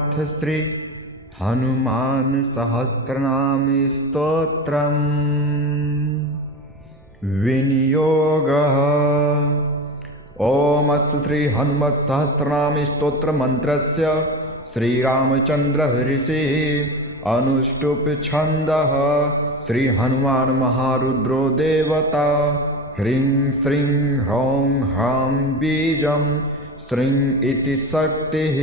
अथ श्री हनुमान सहस्रनाम स्तोत्रम् विनियोगः। ओम अस्तु श्री हनुमत् सहस्रनाम स्तोत्र मंत्रस्य श्रीरामचंद्र ऋषिः अनुष्टुप् छन्दः। श्री हनुमान महारुद्रो देवता। ह्रीं श्रीं ह्रौं ह्रां बीजं श्रीं इति शक्तिः।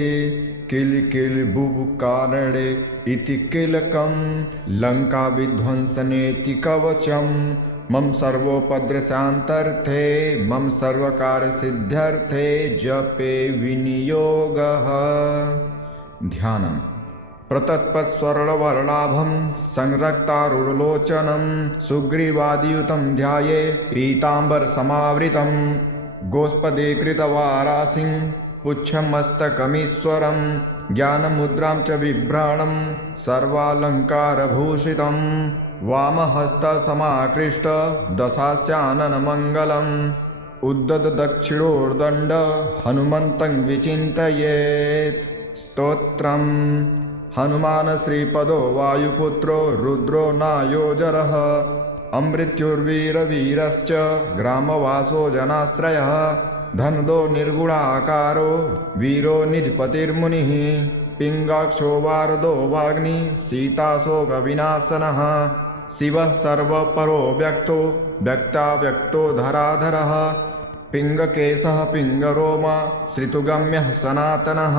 किल किल बुबुकारणे इति किलकं लंका विध्वंसनेति कवचम्। मम सर्वोपद्रशान्तर्थे मम सर्वकार सिद्ध्यर्थे जपे विनियोगः। ध्यानम्। प्रतत्पत्स्वर्णवर्णाभं संरक्तारुणलोचनं सुग्रीवादियुतं ध्याये पीताम्बरसमावृतं। गोष्पदीकृतवारासिं पुच्छमस्तकमीश्वरं ज्ञानमुद्रां च बिभ्राणं सर्वालङ्कारभूषितं। वामहस्तसमाकृष्ट दशास्याननमङ्गलम् उद्ददक्षिणोर्दण्ड हनुमन्तं विचिन्तयेत्। स्तोत्रम्। हनुमान श्रीपदो वायुपुत्रो रुद्रो नायोजरः। अमृत्युर्वीरवीरश्च ग्रामवासो जनाश्रयः। धनदो निर्गुणाकारो वीरो निधिपतिर्मुनिः। पिङ्गाक्षो वारदो वाग्नि सीताशोकविनाशनः। शिवः सर्वपरो व्यक्तो व्यक्ताव्यक्तो धराधरः। पिङ्गकेशः पिङ्गरोमा श्रितुगम्यः सनातनः।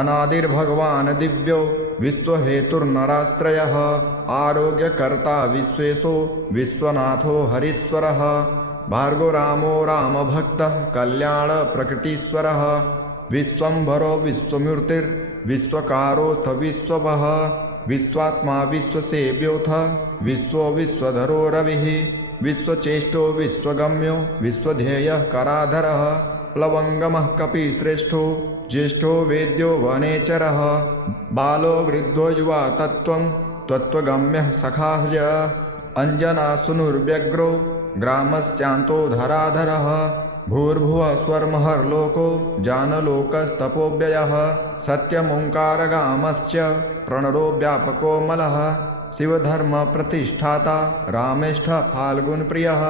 अनादिर्भगवान् दिव्यो विश्वहेतुर्नराश्रयः। आरोग्यकर्ता विश्वेशो विश्वनाथो हरीश्वरः। भार्गो रामो रामभक्तः कल्याणप्रकृतीश्वरः। विश्वम्भरो विश्वमूर्तिर्विश्वकारोऽथ विश्वभः। विश्वात्मा विश्वसेव्योऽथ विश्वो विश्वधरो रविः। विश्वचेष्टो विश्वगम्यो विश्वध्येयः कराधरः। प्लवङ्गमः कपिश्रेष्ठो ज्येष्ठो वेद्यो वनेचरः। बालो वृद्धो युवा तत्त्वं तत्त्वगम्यः सखाह्य। अञ्जनासुनुर्व्यग्रो ग्रामस्यान्तो धराधरः। भूर्भुवः स्वर्महर्लोको जानलोकस्तपोव्ययः। सत्यमोङ्कारगामश्च प्रणरो व्यापको मलः। शिवधर्मप्रतिष्ठाता रामेष्ठ फाल्गुनप्रियः।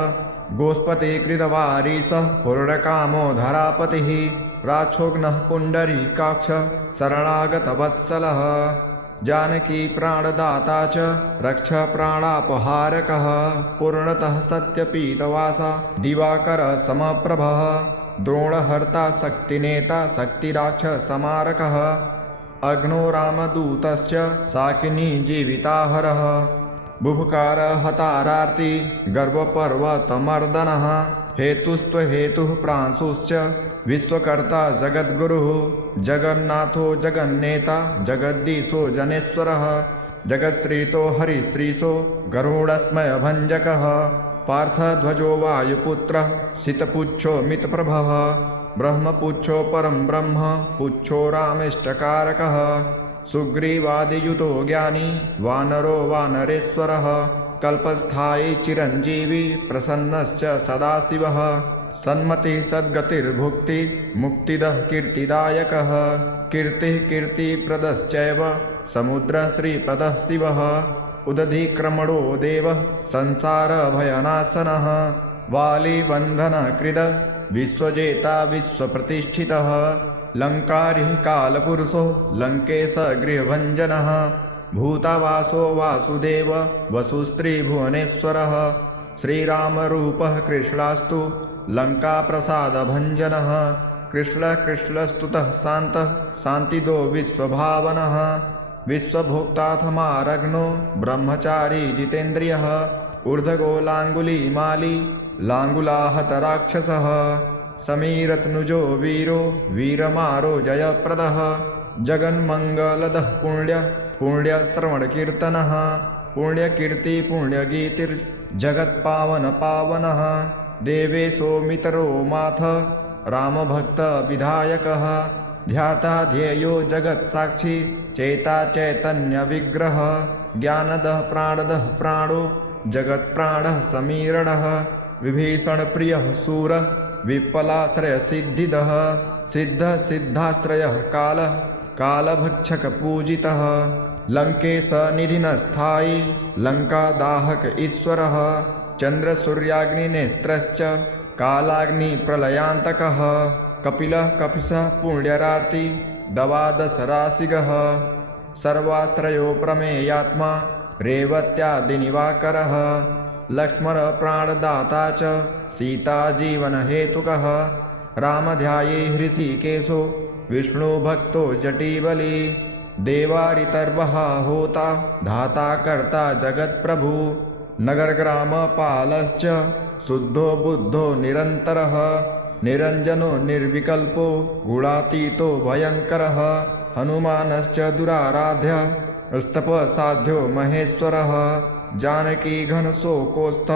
गोष्पतिकृतवारीशः पूर्णकामो धरापतिः। राक्षोघ्नः पुण्डरीकाक्ष शरणागतवत्सलः। जानकी प्राणदाता च रक्ष प्राणापहारकः। पूर्णतः सत्यपीतवासा दिवाकर समप्रभः। द्रोणहर्ता शक्तिनेता शक्तिराक्ष समारकः। अग्नो रामदूतश्च साकिनी जीविताहरः। बुभुकार हतारार्ति गर्वपर्वतमर्दनः। हेतुस्त्वहेतुः प्रांशुश्च विश्वकर्ता जगद्गुरुः। जगन्नाथो जगन्नेता जगद्दीशो जनेश्वरः। जगत्श्रीतो हरिश्रीशो गरुडस्मयभञ्जकः। पार्थध्वजो वायुपुत्रः शीतपुच्छो मितप्रभः। ब्रह्मपुच्छो परं ब्रह्म पुच्छो रामेष्टकारकः। सुग्रीवादियुतो ज्ञानी वानरो वानरेश्वरः। कल्पस्थायी चिरञ्जीवी प्रसन्नश्च सदाशिवः। सन्मतिः सद्गतिर्भुक्ति मुक्तिदः कीर्तिदायकः। कीर्तिः कीर्तिप्रदश्चैव समुद्रः श्रीपदः शिवः। उदधिक्रमणो देवः संसारभयनाशनः। वालीबन्धनकृद विश्वजेता विश्वप्रतिष्ठितः। लङ्कारिः कालपुरुषो लङ्केश गृहभञ्जनः। भूतावासो वासुदेव वसुस्त्रीभुवनेश्वरः। श्रीरामरूपः कृष्णास्तु लङ्काप्रसादभञ्जनः। कृष्णः कृष्णस्तुतः शान्तः शान्तिदो विश्वभावनः। विश्वभोक्ताथमारग्नो ब्रह्मचारी जितेन्द्रियः। ऊर्ध्वगो लाङ्गुलीमाली लाङ्गुलाहतराक्षसः। समीरत्नुजो वीरो वीरमारो जयप्रदः। जगन्मङ्गलदः पुण्यश्रवणकीर्तनः। पुण्यकीर्ति पुण्यगीतिर्जगत्पावनपावनः। देवेशो मितरो माथ रामभक्तविधायकः। ध्याता ध्येयो जगत्साक्षी चेता चैतन्यविग्रह। ज्ञानदः प्राणदः प्राणो जगत्प्राणः समीरणः। विभीषणप्रियः शूरः विप्पलाश्रयसिद्धिदः। सिद्धः सिद्धाश्रयः कालः कालभक्षकपूजितः लङ्केशनिधिनस्थायी लङ्कादाहक ईश्वरः चन्द्रसूर्याग्निनेत्रश्च कालाग्निप्रलयान्तकः कपिलः कपिशः पुण्यरार्ति दवादशराशिगः सर्वाश्रयो प्रमेयात्मा रेवत्यादिनिवाकरः लक्ष्मणप्राणदाता च सीताजीवनहेतुकः रामध्याये हृषीकेशो विष्णुभक्तो जटीबली देवारितर्वः होता धाता कर्ता जगत्प्रभु नगरग्रामपालश्च शुद्धो बुद्धो निरन्तरः निरञ्जनो निर्विकल्पो गुणातीतो भयङ्करः हनुमानश्च दुराराध्य स्तपसाध्यो महेश्वरः जानकीघनशोकोस्थ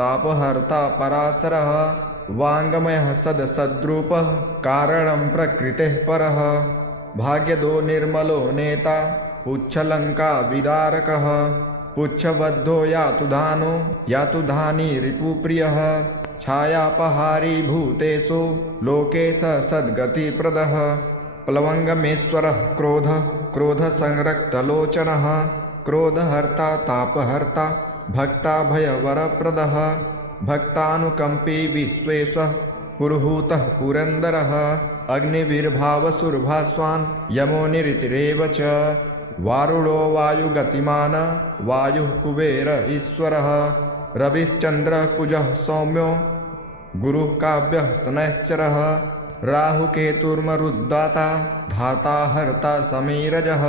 तापहर्ता पराशरः वाङ्मयः सदसद्रूपः कारणं प्रकृतेः परः भाग्यदो निर्मलो नेता पुच्छलङ्का विदारकः पुच्छबद्धो यातु धानी रिपुप्रियः छायापहारी भूतेषु लोकेश सद्गतिप्रदः प्लवङ्गमेश्वरः क्रोधसंरक्तलोचनः क्रोधहर्ता तापहर्ता भक्ता भयवरप्रदः भक्तानुकम्पी विश्वेशः पुरुहूतः पुरन्दरः अग्निविर्भावसुरभास्वान् यमो निरतिरेव च वारुणो वायुगतिमान वायुः कुबेर ईश्वरः रविश्चन्द्रकुजः सौम्यो गुरुः काव्यः शनैश्चरः राहुकेतुर्मरुद्दाता धाता हर्ता समीरजः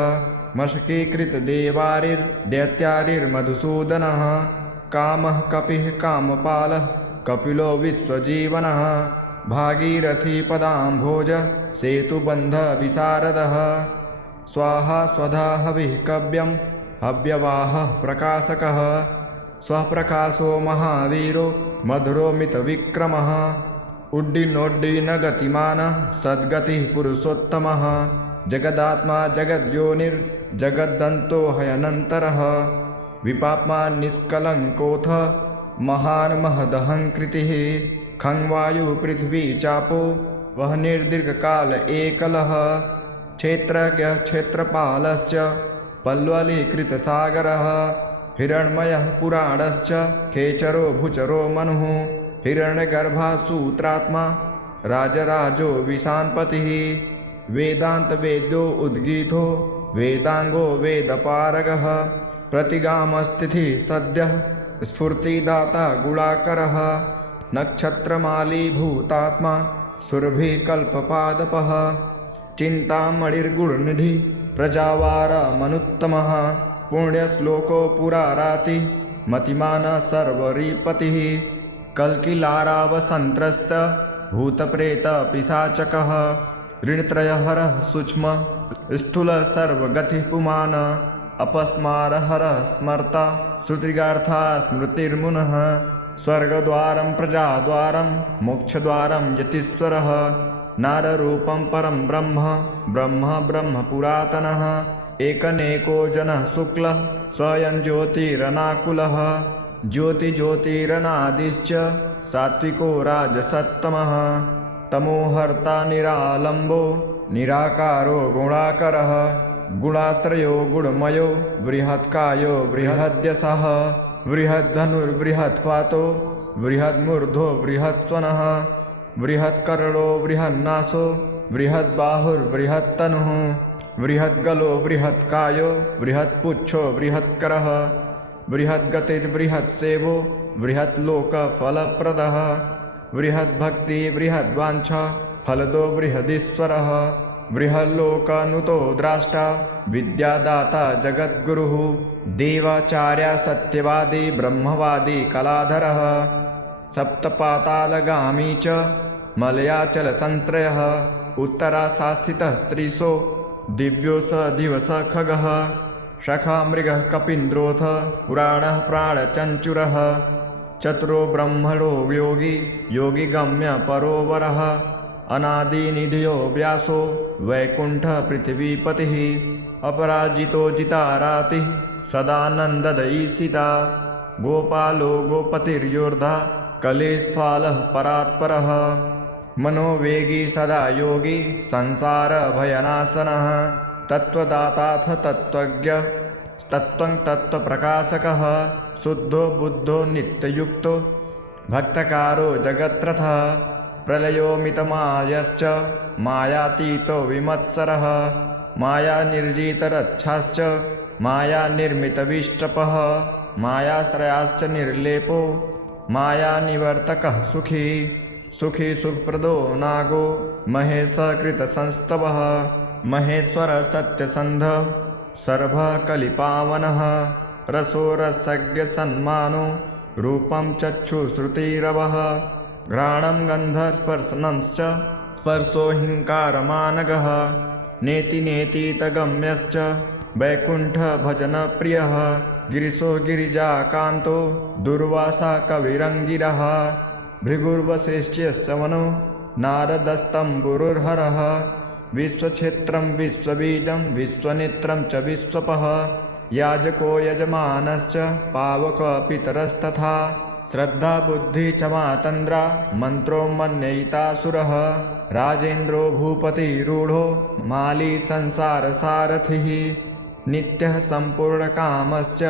मशकीकृतदेवारिर्दैत्यारिर्मधुसूदनः कामः कपिः कामपालः कपिलो विश्वजीवनः भागीरथीपदाम्भोज सेतुबन्धविशारदः स्वाहा स्वधा हविः कव्यं हव्यवाहः प्रकाशकः स्वप्रकाशो महावीरो मधुरो मितविक्रमः उड्डीनोड्डीनगतिमानः सद्गतिः पुरुषोत्तमः जगदात्मा जगद्योनिर्जगद्दन्तो हयनन्तरः विपाप्मा निष्कलङ्कोऽथ महान् महदहङ्कृतिः खङ्वायु पृथ्वी चापो वह निर्दीर्घकाल एकलः क्षेत्रज्ञः क्षेत्रपालश्च पल्वलीकृतसागरः हिरण्मयः पुराणश्च खेचरो भुचरो मनुः हिरण्यगर्भासूत्रात्मा राजराजो विशान्पतिः वेदान्तवेद्यो उद्गीतो वेदांगो वेदपारगः प्रतिगामस्तिथिः सद्यः स्फूर्तिदाता गुणाकरः नक्षत्रमाली भूतात्मा सुरभिकल्पपादपः चिन्तामणिर्गुणनिधि प्रजावारमनुत्तमः पुण्यश्लोको पुराराति मतिमान सर्वरीपतिः कल्किलारावसन्त्रस्त भूतप्रेतपिशाचकः ऋणत्रयहरः सूक्ष्म स्थूल सर्वगतिः पुमान् अपस्मारहरः स्मर्ता श्रुतिगार्था स्मृतिर्मुनः स्वर्गद्वारं प्रजाद्वारं मोक्षद्वारं यतीश्वरः नाररूपं परं ब्रह्म पुरातनः एकनेको जनः शुक्लः स्वयं ज्योतिरनाकुलः ज्योतिरनादिश्च सात्विको राजसत्तमः तमोहर्ता निरालम्बो निराकारो गुणाकरः गुणाश्रयो गुणमयो बृहत्कायो बृहद्यसः बृहद्धनुर्बृहत्पातो बृहन्मूर्धो बृहत्स्वनः बृहत्कर्णो बृहन्नासो बृहद्बाहुर्बृहत्तनुः बृहद्गलो बृहत्कायो बृहत्पुच्छो बृहत्करः बृहद्गतिर्बृहत्सेवो बृहत्लोकफलप्रदः बृहद्भक्ति बृहद्वाञ्छा फलदो बृहदीश्वरः बृहल्लोकानुतो द्राष्टा विद्यादाता जगद्गुरुः देवाचार्य सत्यवादी ब्रह्मवादी कलाधरः सप्तपातालगामी च मलयाचलसन्त्रयः उत्तराशास्थितः स्त्रीशो दिव्यो स दिवस खगः शखा मृगः कपीन्द्रोऽथ पुराणः प्राणचञ्चुरः चतुरो ब्रह्मणो योगी गम्य परोवरः अनादिनिधियो व्यासो वैकुण्ठः पृथिवीपतिः अपराजितो जितारातिः सदानन्ददयीसिता गोपालो गोपतिर्योर्धा कलेस्फालः परात्परः मनोवेगी सदा योगी संसार भयनाशनः तत्त्वदाताथ तत्त्वज्ञ तत्त्वं तत्त्वप्रकाशकः शुद्धो बुद्धो नित्ययुक्तो भक्तकारो जगत्रथः प्रलयोमितमायश्च मायातीतो विमत्सरः मायानिर्जितरच्छाश्च मायानिर्मितविष्टपः मायाश्रयाश्च निर्लेपो मायानिवर्तकः सुखी सुखी सुखप्रदो नागो महेशकृतसंस्तवः महेश्वर सत्यसन्धः सर्वः कलिपावनः रसो रसज्ञसन्मानो रूपं चक्षुश्रुतिरवः घ्राणं गन्धस्पर्शनंश्च स्पर्शो हिंकारमानगः नेति नेतीतगम्यश्च वैकुण्ठभजनप्रियः गिरिशो गिरिजाकान्तो दुर्वासा कविरङ्गिरः भृगुर्वसिष्ठ्यस्य वनो नारदस्तम्बुरुर्हरः विश्वक्षेत्रं विश्वबीजं विश्वनेत्रं च विश्वपः याजको यजमानश्च पावकपितरस्तथा श्रद्धा बुद्धि च मातन्द्रा मन्त्रो मन्ययितासुरः राजेन्द्रो भूपतिरूढो माली संसारसारथिः नित्यः सम्पूर्णकामश्च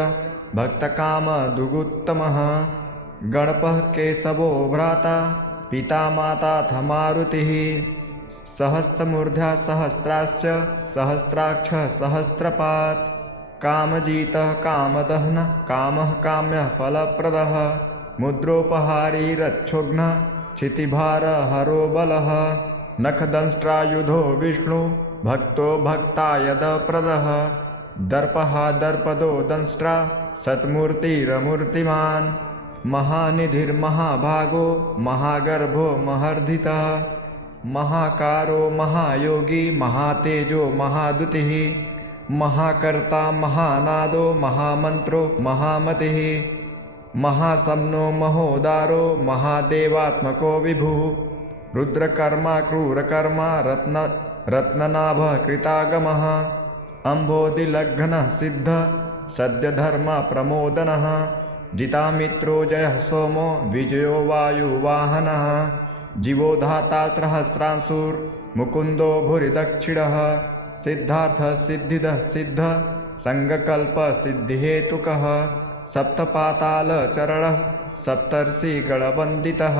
भक्तकामदुगुत्तमः गणपः केशवो भ्राता पिता माताथ मारुतिः सहस्रमूर्धा सहस्राश्च सहस्राक्षः सहस्रपात् कामजीतः कामदहनः कामः काम्यः फलप्रदः मुद्रोपहारी रक्षोघ्नः क्षितिभारहरो बलः नखदंष्ट्रायुधो विष्णु भक्तो भक्तायदप्रदः दर्पः दर्पदो दंष्ट्रा सत्मूर्तिरमूर्तिमान् महानिधिर्महाभागो महागर्भो महर्धितः महाकारो महायोगी महातेजो महाद्युतिः महाकर्ता महानादो महामन्त्रो महामतिः महासम्नो महोदारो महादेवात्मको विभुः रुद्रकर्मा क्रूरकर्मा रत्ननाभः कृतागमः अम्भोधिलग्नः सिद्धः सद्यधर्मः प्रमोदनः जितामित्रो जयः सोमो विजयो वायुवाहनः जीवोधाता सहस्रांशुर्मुकुन्दो भूरिदक्षिणः सिद्धार्थः सिद्धिदः सिद्धः संगकल्पसिद्धिहेतुकः सप्तपातालचरणः सप्तर्षिगणवन्दितः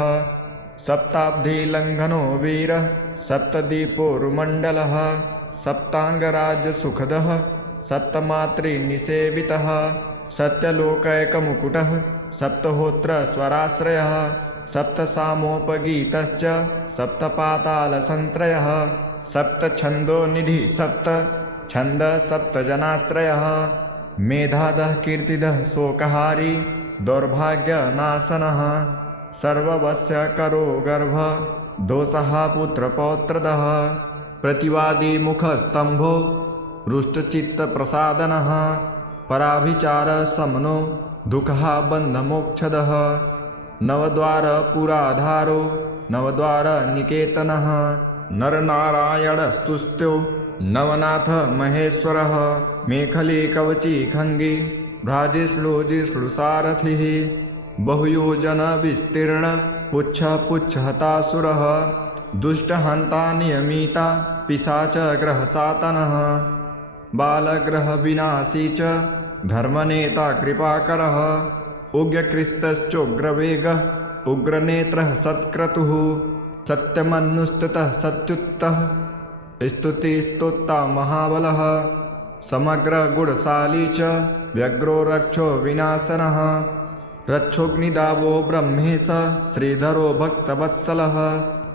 सप्ताब्धिलङ्घनो वीरः सप्तदीपोरुमण्डलः सप्ताङ्गराजसुखदः सप्तमातृनिसेवितः सत्यलोकैकमुकुटः सप्तहोत्रस्वराश्रयः सप्तसामोपगीतश्च सप्तपातालसंत्रयः सप्तछन्दोनिधिः सप्त छन्द सप्तजनाश्रयः मेधादः कीर्तिदः शोकहारी दौर्भाग्यनाशनः सर्ववश्यकरो गर्भः दोषः पुत्रपौत्रदः प्रतिवादिमुखस्तम्भो रुष्टचित्तप्रसादनः पराभिचारशमनो दुःखः बन्धमोक्षदः नवद्वारपुराधारो नवद्वारनिकेतनः नरनारायणस्तुत्यो नवनाथ महेश्वरः मेखली कवची खङ्गी भ्राजिष्णुजिष्णुसारथिः बहुयोजनविस्तीर्ण पुच्छहतासुरः दुष्टहन्ता नियमिता पिशाचग्रहसातनः बालग्रहविनाशी च धर्मनेता कृपाकरः उग्रकृतश्चोग्रवेगः उग्रनेत्रः सत्क्रतुः सत्यमनुस्ततः सत्युत्तः स्तुतिस्तोता महाबलः समग्रगुणशाली च व्यग्रो रक्षो विनाशनः रक्षोऽग्निदावो ब्रह्मेश श्रीधरो भक्तवत्सलः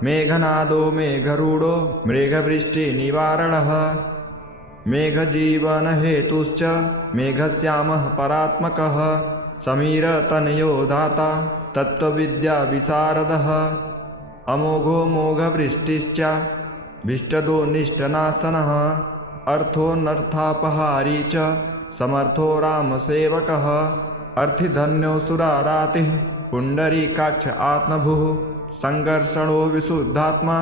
मेघनादो मेघरूढो मृगवृष्टिनिवारणः मेघजीवनहेतुश्च मेघश्यामः परात्मकः समीरतनयो दाता तत्त्वविद्याविशारदः अमोघो मोघवृष्टिश्च विष्टदो निष्टनाशनः अर्थोऽनर्थापहारी च समर्थो रामसेवकः अर्थिधन्यो सुरारातिः पुण्डरीकाक्ष आत्मभुः सङ्घर्षणो विशुद्धात्मा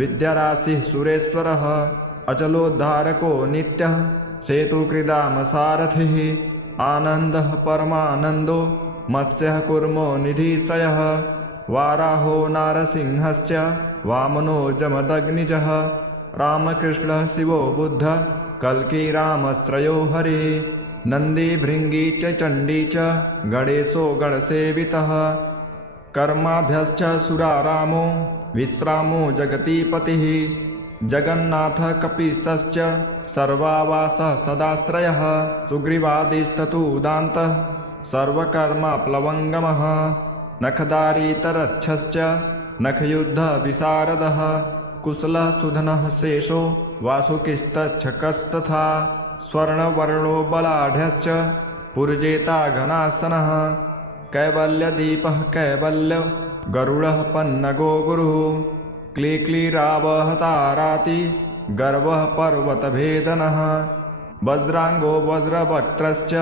विद्याराशिः सुरेश्वरः अचलोद्धारको नित्यः सेतुकृदामसारथिः आनन्दः परमानन्दो मत्स्यः कुर्मो निधिशयः वाराहो नारसिंहश्च वामनो जमदग्निजः रामकृष्णः शिवो बुद्धः कल्की रामस्त्रयो हरिः नन्दी भृङ्गी च चण्डी च गणेशो गणसेवितः कर्माध्यश्च सुरारामो विश्रामो जगतीपतिः जगन्नाथ कपीशश्च सर्वावासः सदाश्रयः सुग्रीवादिस्ततुदान्तः सर्वकर्मप्लवङ्गमः नखदारीतरच्छश्च नखयुद्धविशारदः कुशलः सुधनः शेषो वासुकिस्तच्छकस्तथा स्वर्णवर्णो बलाढ्यश्च पुरजेता घनासनः कैवल्यदीपः कैवल्य गरुडः पन्नगो गुरुः क्लीक्लीरावहताराति गर्वः पर्वतभेदनः वज्राङ्गो वज्रवक्त्रश्च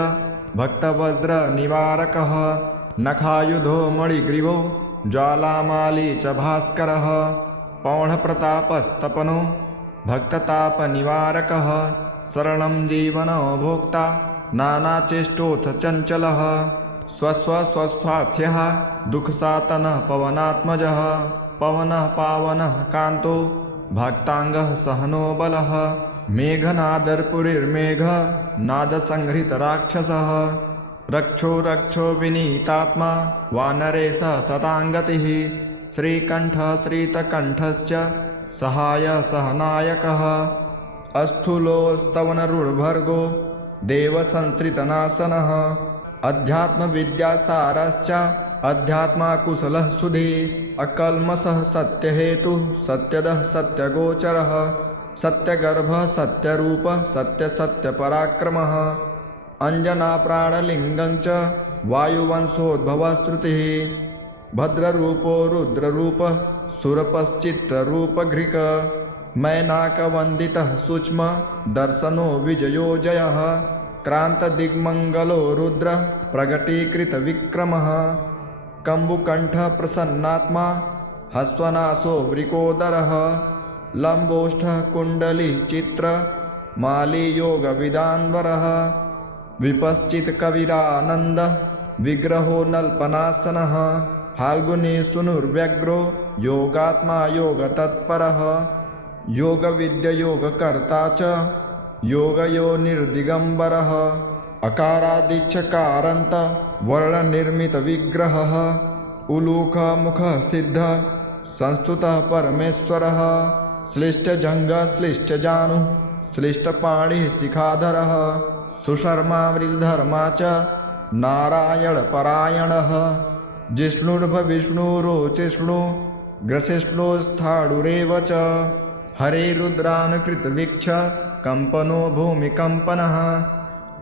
भक्तवज्रनिवारकः नखायुधो मणिग्रीवो ज्वालामाली च भास्करः पौढप्रतापस्तपनो भक्ततापनिवारकः शरणं जीवनो भोक्ता नानाचेष्टोऽथ चञ्चलः स्वस्वस्थ्यः दुःखसातनः पवनात्मजः पवनः पावनः कान्तो भक्ताङ्गः सहनो बलः मेघनादर्पुरिर्मेघ नादसंहृतराक्षसः रक्षो रक्षो विनीतात्मा वानरेशः सताङ्गतिः श्रीकण्ठः श्रीतकण्ठश्च सहाय सहनायकः अस्थूलोस्तवनरुर्भर्गो देवसंसृतनासनः अध्यात्मविद्यासारश्च अध्यात्मकुशलः सुधी अकल्मषः सत्यहेतुः सत्यदः सत्यगोचरः सत्यगर्भः सत्यरूपः सत्यसत्यपराक्रमः अञ्जनाप्राणलिङ्गं च वायुवंशोद्भवश्रुतिः भद्ररूपो रुद्ररूपः सुरपश्चित्ररूपघ्रिक मैनाकवन्दितः सूक्ष्म दर्शनो विजयो जयः क्रान्तदिग्मङ्गलो रुद्रः प्रगटीकृतविक्रमः कम्बुकण्ठः प्रसन्नात्मा हस्वनाशो वृकोदरः लम्बोष्ठः कुण्डलीचित्र मालीयोगविदान्वरः विपश्चित्कविरानन्दः विग्रहो नल्पनासनः फाल्गुनी सुनुर्व्यग्रो योगात्मा योगतत्परः योगविद्ययोगकर्ता च योगयोनिर्दिगम्बरः अकारादिच्छकारान्त वर्णनिर्मितविग्रहः उलूखमुखः सिद्धः संस्तुतः परमेश्वरः श्लिष्टजङ्घः श्लिष्टजानुः श्लिष्टपाणिः शिखाधरः सुशर्मा च नारायणपरायणः जिष्णुर्भविष्णुरोचिष्णु ग्रसिष्णुस्थाणुरेव च हरे रुद्रानुकृतवीक्ष कंपनो भूमिकम्पनः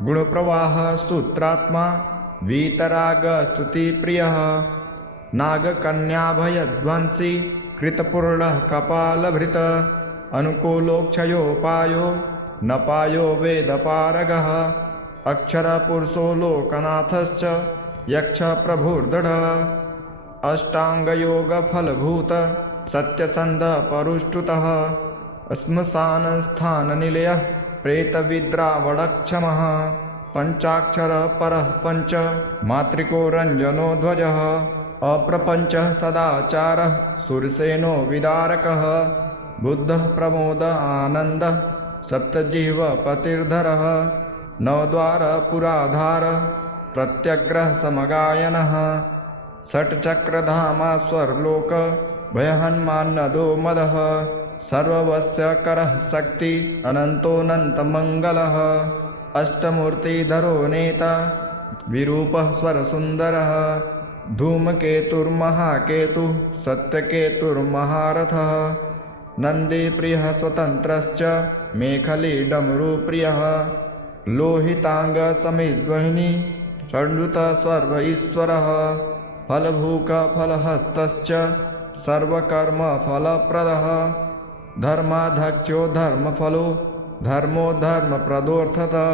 गुणप्रवाहः सूत्रात्मा वीतरागस्तुतिप्रियः नागकन्याभयध्वंसी कृतपूर्णः कपालभृत अनुकूलोक्षयोपायो नपायो वेदपारगः अक्षरपुरुषो लोकनाथश्च यक्षप्रभुर्दृढः अष्टाङ्गयोगफलभूत सत्यसन्धपरुष्टुतः श्मशानस्थाननिलयः प्रेतविद्रावणक्षमः पञ्चाक्षरः परः पञ्च मातृको रञ्जनो ध्वजः अप्रपञ्चः सदाचारः सुरसेनो विदारकः बुद्धः प्रमोद आनन्दः सप्तजिह्वपतिर्धरः नवद्वारपुराधारः प्रत्यग्रः समगायनः षट्चक्रधामास्वर्लोक भयहन्मान्नदो मदः सर्ववस्यकरः शक्ति अनन्तोऽनन्तमङ्गलः अष्टमूर्तिधरो नेता विरूपः स्वरसुन्दरः धूमकेतुर्महाकेतुः सत्यकेतुर्महारथः नन्दीप्रियः स्वतन्त्रश्च मेखलीडमरुप्रियः लोहिताङ्गसमिद्वहिनी षण्डुतः सर्व ईश्वरः फलभूकफलहस्तश्च सर्वकर्मफलप्रदः धर्माध्यक्षो धर्मफलो धर्मो धर्मप्रदोऽर्थतः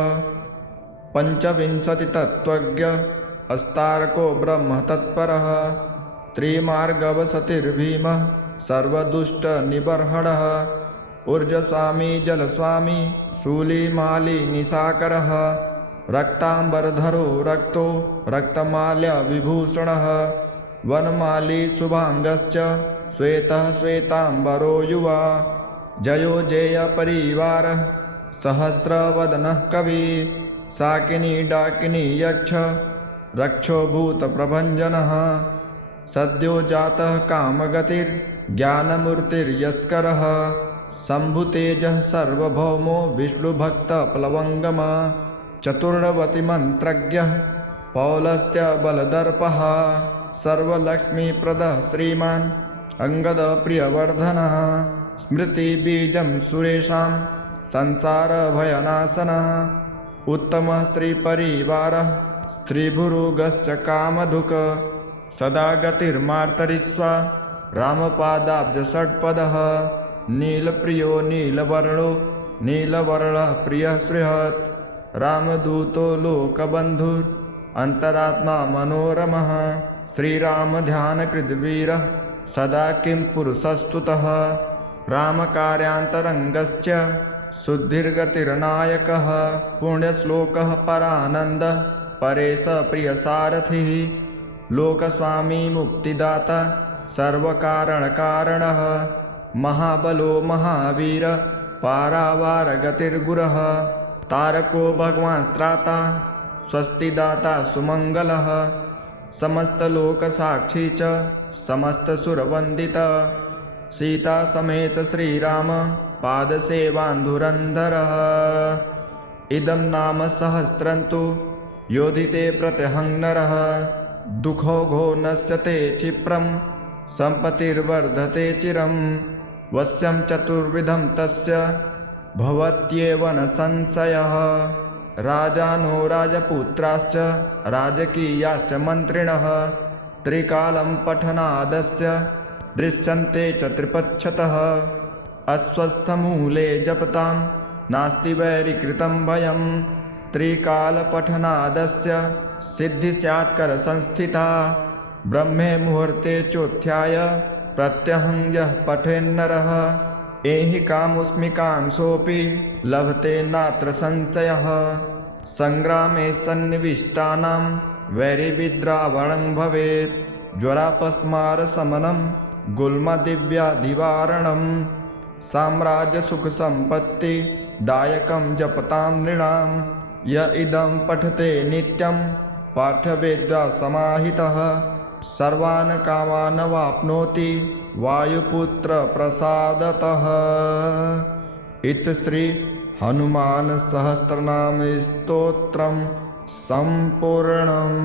पञ्चविंशतितत्त्वज्ञ अस्तारको ब्रह्मतत्परः त्रिमार्गवसतिर्भीमः सर्वदुष्टनिबर्हणः ऊर्जस्वामी जलस्वामी शूलिमाली निशाकरः रक्ताम्बरधरो रक्तो रक्तमाल्यविभूषणः वनमाली शुभांगश्च श्वेतः श्वेतांबरो युवा जयो जेय परिवारः सहस्रवदनः कवि शाकिनी डाकिनी यक्ष रक्षो भूतप्रभञ्जनः सद्यो जातः कामगतिर्ज्ञानमूर्तिर्यस्करः शम्भुतेजः सर्वभौमो विष्णुभक्तप्लवङ्गमः चतुर्वतिमन्त्रज्ञः पौलस्त्यबलदर्पः सर्वलक्ष्मीप्रदः श्रीमान् अङ्गदप्रियवर्धनः स्मृतिबीजं सुरेषां संसारभयनाशनः उत्तमः श्रीपरिवारः श्रीभुरुगश्च कामधुक् सदा गतिर्मार्तरिस्वा रामपादाब्जषट्पदः नीलप्रियो नीलवर्णो नीलवर्णः प्रियः श्रीहत् रामदूतो लोकबन्धुर् अन्तरात्मा मनोरमः श्रीरामध्यानकृद्वीरः सदा किं पुरुषस्तुतः रामकार्यान्तरङ्गश्च शुद्धिर्गतिर्नायकः पुण्यश्लोकः परानन्दः परेश प्रियसारथिः लोकस्वामी मुक्तिदाता सर्वकारणकारणः महाबलो महावीर पारावारगतिर्गुरः तारको भगवान्स्त्राता स्वस्तिदाता सुमङ्गलः समस्तलोकसाक्षी च समस्तसुरवन्दितः सीता समेत श्रीराम पादसेवान्धुरन्धरः इदं नाम सहस्रन्तु योधिते प्रत्यहं नरः दुःखोघो नश्यते क्षिप्रं सम्पत्तिर्वर्धते चिरं वश्यं चतुर्विधं तस्य भवत्येव न संशयः राजानो राजपुत्राश्च राजकीयाश्च मन्त्रिणः त्रिकालं पठनादस्य दृश्यन्ते च त्रिपक्षतः अस्वस्थमूले जपतां नास्ति वैरिकृतं भयं त्रिकालपठनादस्य सिद्धि स्यात्करसंस्थिता ब्रह्मे मुहूर्ते चोत्थाय प्रत्यहं यः पठेन्नरः एहि कामुस्मिकांशोऽपि लभते नात्र संशयः संग्रामे सन्निविष्टानां वैरिविद्रावणं भवेत् ज्वरापस्मारशमनं गुल्मदिव्याधिवारणं साम्राज्यसुखसम्पत्तिदायकं जपतां नृणां य इदं पठते नित्यं पाठवेद्वा समाहितः सर्वान् कामान् वाप्नोति वायुपुत्रप्रसादतः। इति श्री हनुमान सहस्रनाम स्तोत्रम् सम्पूर्णम्।